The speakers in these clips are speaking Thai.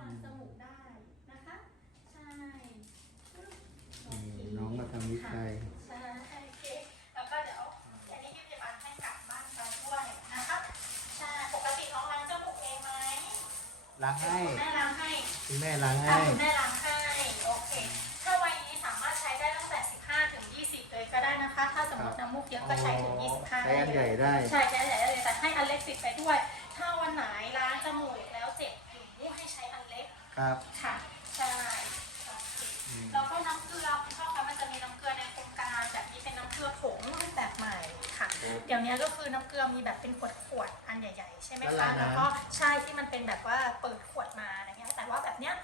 รังจมูกได้นะคะ ใช่โอเคนี่น้องมาทำวิจัยใช่โอเคแล้วก็เดี๋ยวอันนี้พี่พยาบาลให้กลับบ้านไปด้วยนะคะใช่ปกติน้องล้างจมูกเองไหมล้างให้แม่ล้างให้คุณแม่ล้างถ้าให้คุณแม่ล้างให้โอเคถ้าวัยนี้สามารถใช้ได้ตั้งแต่ 15 ถึง 20 เลยก็ได้นะคะ ถ้าสมมติน้ำมูกเยอะก็ใช้ถึง 25ใช้อันใหญ่ได้ใช่ใช้ใหญ่ได้เลยแต่ให้อันเล็กติดไปด้วย ถ้าวันไหนล้างจมูกแล้วเจ็บหูให้ใช้อันเล็ก ครับ ค่ะ ใช่โอเคอืม แล้วก็น้ำเกลือคุณพ่อคะมันจะมีน้ำเกลือในโครงการแบบนี้เป็นน้ำเกลือผงรูปแบบใหม่ค่ะ เดี๋ยวนี้ก็คือน้ำเกลือมีแบบเป็นขวดขวดๆอันใหญ่ ๆ ใช่ไหมละคะลายน้ำ แล้วก็ใช่ที่มันเป็นแบบว่าเปิดขวดมาอะไรเงี้ยแต่ว่าแบบเนี้ย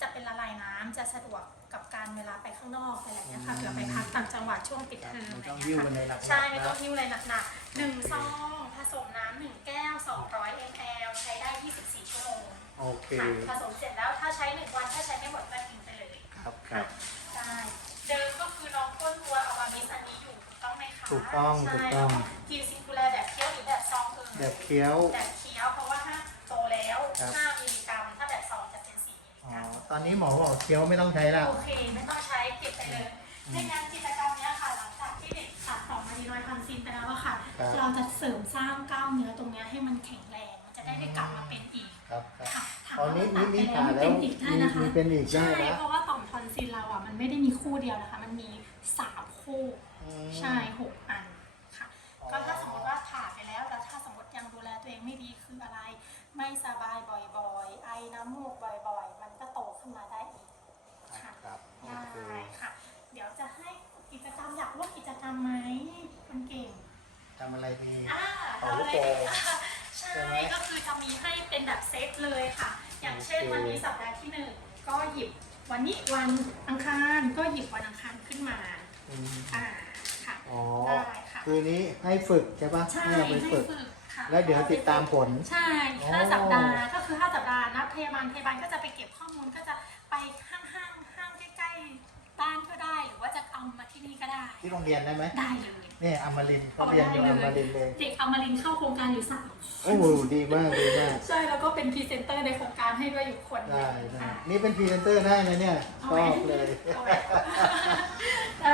จะเป็นละลายน้ำจะสะดวกกับ การเวลาไปข้างนอกอะไรเงี้ยค่ะเผื่อไปพักต่างจังหวัดช่วงปิดครับเทอมมันอะไรต้องเงี้ยิ้ยวมันค่ะในหลักๆ ใช่ไม่นะต้องหิ้วอะไรหนักๆหนึ่งซองผสมน้ำหนึ่งแก้ว 200 ml ใช้ได้ 24 ชั่วโมงโอเคค่ะผสมเสร็จแล้วถ้าใช้หนึ่งวันถ้าใช้ไม่หมดก็ทิ้งไปเลยครับครับ ใช่เดิมก็คือน้องพ่นตัวอวามิสอันนี้อยู่ถูกต้องไหมคะถูกต้องใช่ถูกต้อง แล้วกินซิงคูลาแบบเคี้ยวหรือแบบซองเออแบบเคี้ยวแบบเคี้ยวเพราะว่าถ้าโตแล้วครับ5มิลลิกรัม ตอนนี้หมอบอกเคี้ยวไม่ต้องใช้แล้ว โอเค ไม่ต้องใช้เก็บไปเลยในงานกิจกรรมเนี้ยค่ะหลังจากที่เด็กตัดต่อมาดีนอยทำซินไปแล้วอะค่ะ ครับ เราจะเสริมสร้างกล้ามเนื้อตรงเนี้ยให้มันแข็งแรง มันจะได้ไม่กลับมาเป็นอีกครับครับค่ะถามตอนว่านี้มันนี่ตัดนี่ไปผ่าแล้วมันแล้วเป็นอีกได้มีนะคะ มีเป็นอีกได้ใช่นะเพราะว่าต่อมทอนซิลเราอะมันไม่ได้มีคู่เดียวนะคะ มันมีสามคู่ อืม ใช่หกอันค่ะก็ถ้าสมมติว่าผ่าไปแล้ว แล้วถ้าสมมติยังดูแลตัวเองไม่ดีคืออะไร ไม่สบายบ่อยๆ ไอน้ำมูกบ่อยๆ มันก็โตขึ้นมาได้อีกค่ะ ครับโอ ได้ เค ค่ะ เดี๋ยวจะให้กิจกรรมอยากร่วมกิจกรรมไหมมันเก่ง ทำอะไรดี อ่า เอาลูกะไรโป่งอะใช่ใช่ไหมก็คือจะมีให้เป็นแบบเซตเลยค่ะ อย่างเช่นโอเค วันนี้สัปดาห์ที่หนึ่งก็หยิบวันนี้วันอังคารก็หยิบวันอังคารขึ้นมาอืมอ่าค่ะ อ๋อ ได้ค่ะ คืนนี้ให้ฝึกใช่ปะใช่ให้เราไปให้ฝึกฝึกค่ะแล้วเดี๋ยวติดตามผล ใช่อ๋อห้าสัปดาห์ก็คือห้าสัปดาห์นัดพยาบาลพยาบาลก็จะไปเก็บข้อมูลก็จะไปห้าง ที่โรงเรียนได้ไหมได้เลยเนี่ยอมรินทร์เขาเรียนอยู่อมรินทร์เลยเด็กอมรินทร์เข้าโครงการอยู่สามโอ้โหดีมากดีมากใช่แล้วก็เป็นพรีเซนเตอร์ในโครงการให้ด้วยอยู่คนหนึ่ได้งได้อะนี่เป็นพรีเซนเตอร์ได้นะเนี่ยชเอาอไว้บเลยเอาไว้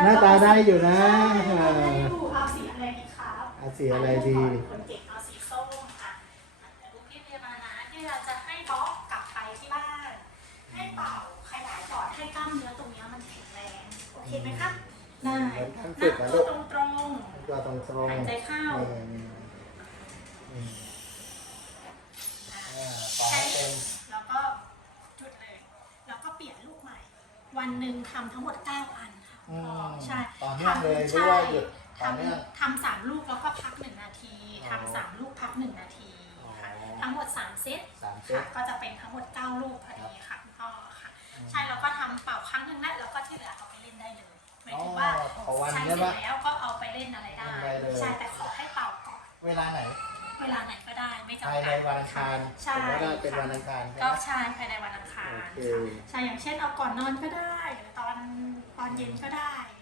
หน้าตาได้อยู่นะใช่ได้อยู่เอาสีอะไรดีครับเอาสีอะไรดี คนเก่งเอาสีส้มค่ะแต่ดูพี่พยาบาลนะที่เราจะให้บล็อกกลับไปที่บ้าน ให้เป่าขยายปอดให้กล้ามเนื้อตรงเนี้ยมันแข็งแรง โอเคไหมครับ ได้เหมือนทั้งนั่ฝึกงนะตัลูวกตรงตรงตัวตรงตรงหายใจเข้านี่อืมอะอ่าต่อให้เต็มแล้วก็จุดเลย แล้วก็เปลี่ยนลูกใหม่ วันหนึ่งทำทั้งหมด 9 อันค่ะอืมใช่ต่อเนื่องเลยหรือใช่ว่าหยุดต่อทเนื่องำทำสามลูกแล้วก็พักหนึ่งนาทีอ๋อทำสามลูกพักหนึ่งนาทีค่ะอ๋อทั้งหมดสามเซตสามเซค่ะตก็จะเป็นทั้งหมด9ลูกพอดีค่ะคุณพ่อค่ะ ใช่แล้วก็ทำเป่าครั้งหนึ่งแล้วแล้วก็ที่เหลือเอาไปเล่นได้เลย หมายถึงว่าอ๋อต่อวันใช้ใช่เสร็ปะจแล้วก็เอาไปเล่นอะไรได้ เล่นได้เลย ใช่แต่ขอให้เป่าก่อน เวลาไหน เวลาไหนก็ได้ไม่จำกัดภายในวันอังคารใช่ผมว่าน่าเป็นวันอังคารใช่ก็ไหมใช่ภายในวันอังคารโอเค ค่ะใช่อย่างเช่นเอาก่อนนอนก็ได้หรือตอนตอนเย็นก็ได้อะไร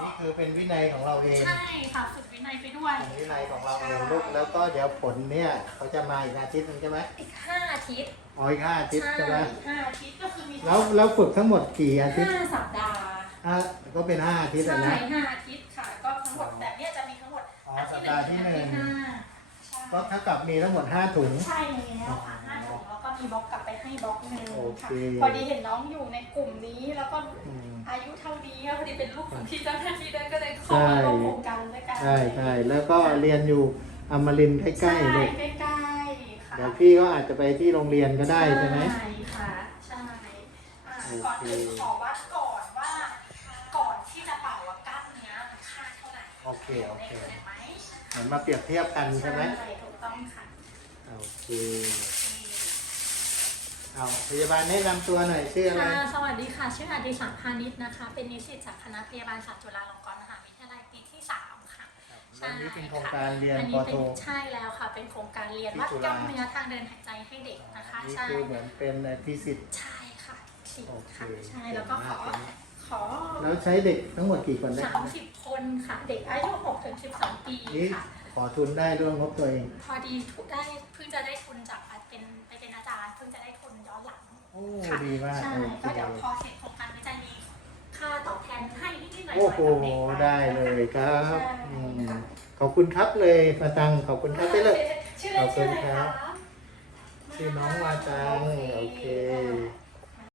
นี่คือเป็นวินัยของเราเองใช่ค่ะฝึกวินัยไปด้วยเป็นวินัยของเราเองลูกแล้วก็เดี๋ยวผลเนี่ยเขาจะมาอีกอาทิตย์หนึงใช่ไหมอีกห้าอาทิตย์อ๋ออีกห้าอาทิตย์ใช่ไหมอีกห้าอาทิตย์ก็คือมีแล้วแล้วฝึกทั้งหมดกี่อาทิตย์ห้าสัปดาห์อะก็เป็นห้าอาทิตย์ใช่อะนะห้าอาทิตย์ค่ะก็ทั้งหมดแบบเนี้ยจะมีทั้งหมดอ๋อสัปดาห์ที่หนึ่ง ก็เท่ากับมีทั้งหมดห้าถุง ใช่แล้วค่ะห้าถุงแล้วก็มีบล็อกกลับไปให้บล็อกหนึ่งโอเคค่ะพอดีเห็นน้องอยู่ในกลุ่มนี้แล้วก็อืม อายุเท่านี้อะพอดีเป็นลูกของพี่เจ้าหน้าที่ด้วยก็เลยเข้ามาร่วมโครงการด้วยกันใช่ใช่แล้วก็เรียนอยู่อมรินทร์ใกใช่ล้ๆลูกใกล้ๆค่ะ เดี๋ยวพี่ก็อาจจะไปที่โรงเรียนก็ได้ใช่ไหม ใช่ค่ะ ใช่อ่าโอเคก่อนอื่นขอวัดก่อนว่า ก่อนที่จะเป่าอะกล้ามเนื้อมันค่าเท่าไหร่โอเค โอเคได้ไหม เหมือนมาเปรียบเทียบกันใช่ไหมถูกต้องค่ะโอเคเอาพยาบาลแนะนำตัวหน่อยชื่ออะไรค่ะสวัสดีค่ะ ชื่ออดิศักดิ์พานิชนะคะ เป็นนิสิตจากคณะพยาบาลศาสตร์จุฬาลงกรณ์มหาวิทยาลัยปีที่สามค่ะวันนี้เป็นโครงการเรียนอันปนี้โทเป็นใช่แล้วค่ะ เป็นโครงการเรียนที่วัดจุกฬา ล้ามเนื้อทางเดินหายใจให้เด็กนะคะ นี่ใช่ คือเหมือนเป็นทีสิทธิ์ ใช่ค่ะสิบโอเคค่ะ ใช่ แล้วก็ขอเก่งมาก ขอแล้วใช้เด็กทั้งหมดกี่คนได้สามสิบคนค่ะ เด็กอายุหกถึงสิบสองปีนี่ ค่ะ ขอทุนได้ด้วยงบตัวเอง พอดีทุนได้เพิ่งจะได้ทุนจากเป็นไปเป็นอาจารย์ซึ่งจะได้ทุนย้อนหลัง โอ้ดีมากใช่โอก็เดี๋ยวเคพอเสร็จโครงการก็จะมีค่าตอบแทนให้นิดๆหน่อยๆโอ้โหกับเด็กปได้เลยครับใช่อืมขอบคุณครับเลยมาตังขอบคุณครับได้เลย ชื่อเล่นชื่ออะไรขอบคุณครัคะบ ชื่อน้องมาตังโอเค โ